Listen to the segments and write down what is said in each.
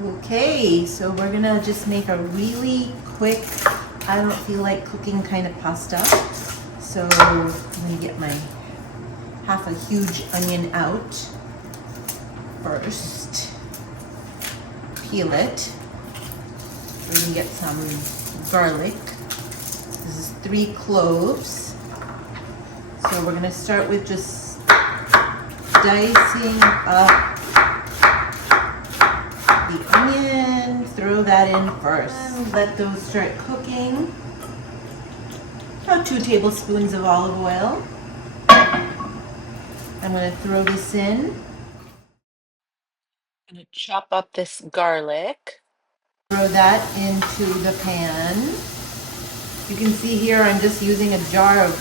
Okay, so we're gonna just make a really quick, I don't feel like cooking kind of pasta. So I'm gonna get my half a huge onion out first. Peel it. We're gonna get some garlic. This is 3 cloves. So we're gonna start with just dicing up the onion, throw that in first. And let those start cooking. About 2 tablespoons of olive oil. I'm going to throw this in. I'm going to chop up this garlic. Throw that into the pan. You can see here I'm just using a jar of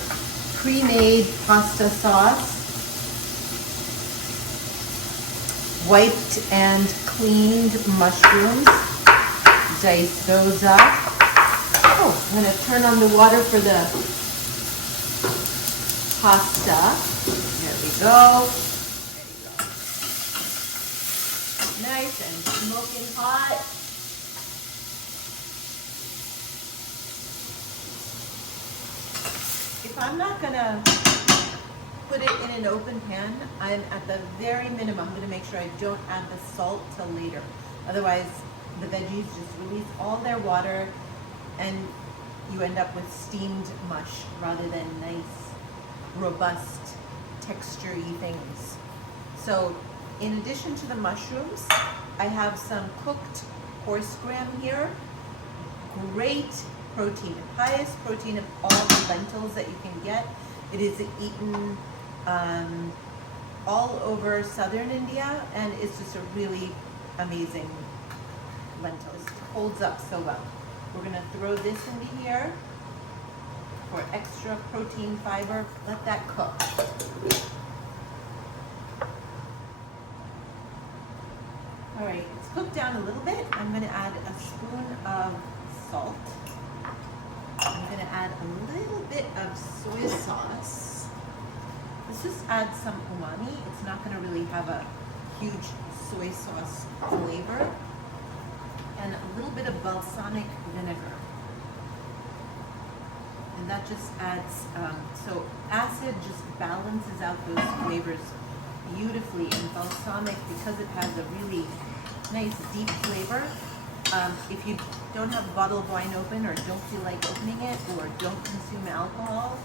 pre-made pasta sauce. Wiped and cleaned mushrooms. Dice those up. Oh, I'm going to turn on the water for the pasta. There we go. Nice and smoking hot. If I'm not going to put it in an open pan, I'm at the very minimum, I'm going to make sure I don't add the salt till later. Otherwise, the veggies just release all their water and you end up with steamed mush rather than nice, robust, texture-y things. So, in addition to the mushrooms, I have some cooked horsegram here. Great protein, highest protein of all the lentils that you can get. It is eaten all over southern India, and it's just a really amazing lentil. It holds up so well. We're gonna throw this into here for extra protein fiber. Let that cook. All right, it's cooked down a little bit. I'm gonna add a spoon of salt. I'm gonna add a little bit of soy sauce. This just adds some umami. It's not gonna really have a huge soy sauce flavor. And a little bit of balsamic vinegar. And that just adds, so acid just balances out those flavors beautifully. And balsamic, because it has a really nice deep flavor, if you don't have a bottle of wine open or don't feel like opening it or don't consume alcohol,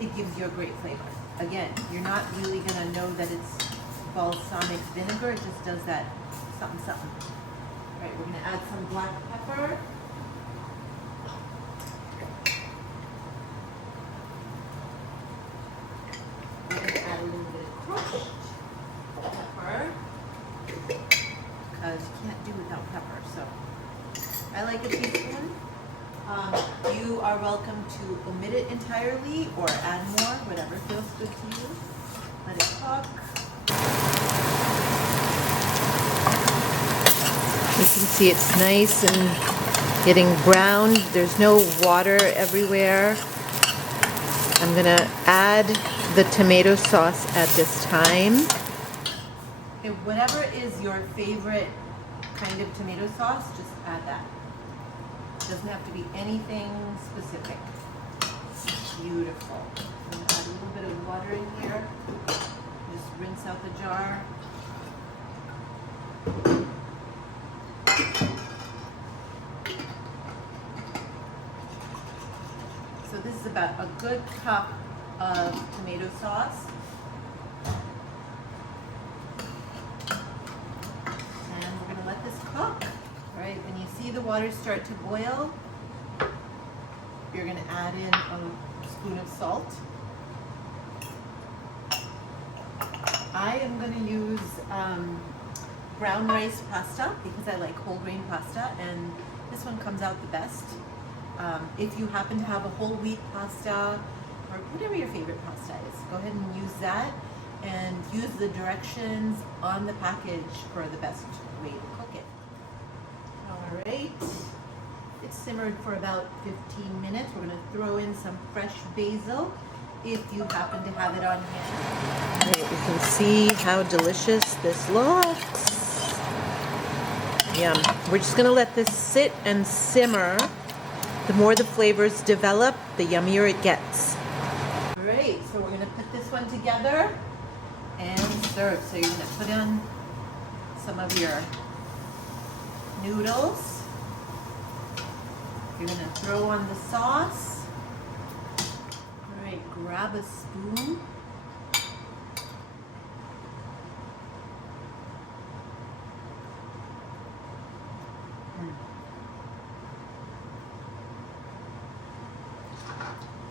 it gives you a great flavor. Again, you're not really going to know that it's balsamic vinegar. It just does that something, something. All right, we're going to add some black pepper. We're going to add a little bit of crushed pepper because you can't do without pepper. So I like a teaspoon. You are welcome to omit it entirely or add more, whatever feels good to you. Let it cook. You can see it's nice and getting browned. There's no water everywhere. I'm gonna add the tomato sauce at this time. Okay, whatever is your favorite kind of tomato sauce, just add that. Doesn't have to be anything specific. Beautiful. I'm going to add a little bit of water in here. Just rinse out the jar. So this is about a good cup of tomato sauce. And we're going to let this cook. Right, when you see the water start to boil, you're going to add in a spoon of salt. I am going to use brown rice pasta because I like whole grain pasta, and this one comes out the best. If you happen to have a whole wheat pasta or whatever your favorite pasta is, go ahead and use that and use the directions on the package for the best way to cook it. All right, it's simmered for about 15 minutes. We're going to throw in some fresh basil if you happen to have it on hand. Right, you can see how delicious this looks. Yum. We're just gonna let this sit and simmer. The more the flavors develop, the yummier it gets. Great, so we're gonna put this one together and serve. So you're gonna put in some of your noodles. You're gonna throw on the sauce. All right, grab a spoon.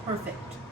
Perfect.